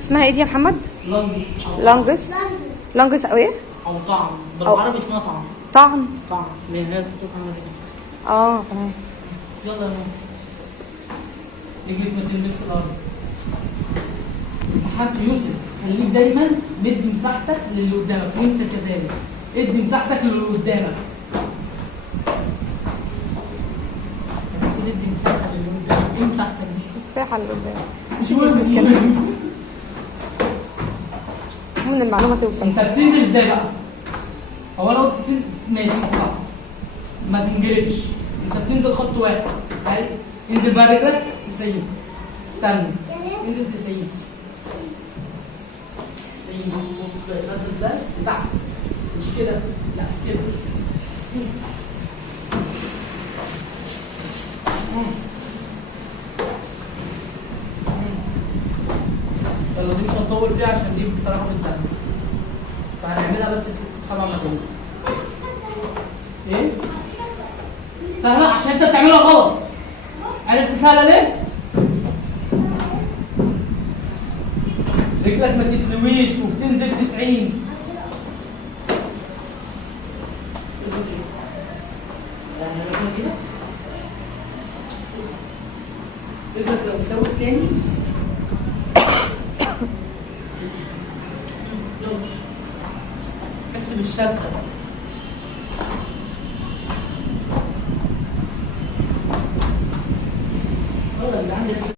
اسمها ايه دي يا محمد؟ لانجس. لانجس او ايه؟ او طعم، بالعربي اسمها طعم. طعم لان هي بتطعم كده. تمام. يلا يا ماما. رجلك ما تلمس الارض. حاج يوسف خليك دايما مدي مساحتك للي قدامك، وانت كذلك ادي مساحتك للي قدامك. المفروض ادي مساحه للي قدامك. ايه مساحتك دي؟ مساحه اللي قدامك مش مشكله، المهم ان المعلومه توصل. انت بتنزل ازاي بقى؟ هو لو ماشي صح ما تنجرفش، انت بتنزل خط واحد. تعالى انزل بقى رجلك 90. استنى انزل 90. بص نزل ده لتحت، مش كده، لا كده. يلا دي مش هنطول فيها عشان دي بصراحه بتبان، فهنعملها بس 6-7 مرات. ايه؟ سهله عشان انت بتعملها غلط. عرفت سهله ليه؟ رجلك ما تتلويش وبتنزل 90. يعني رجلك كده رجلك لو تسوي تاني حس بالشده.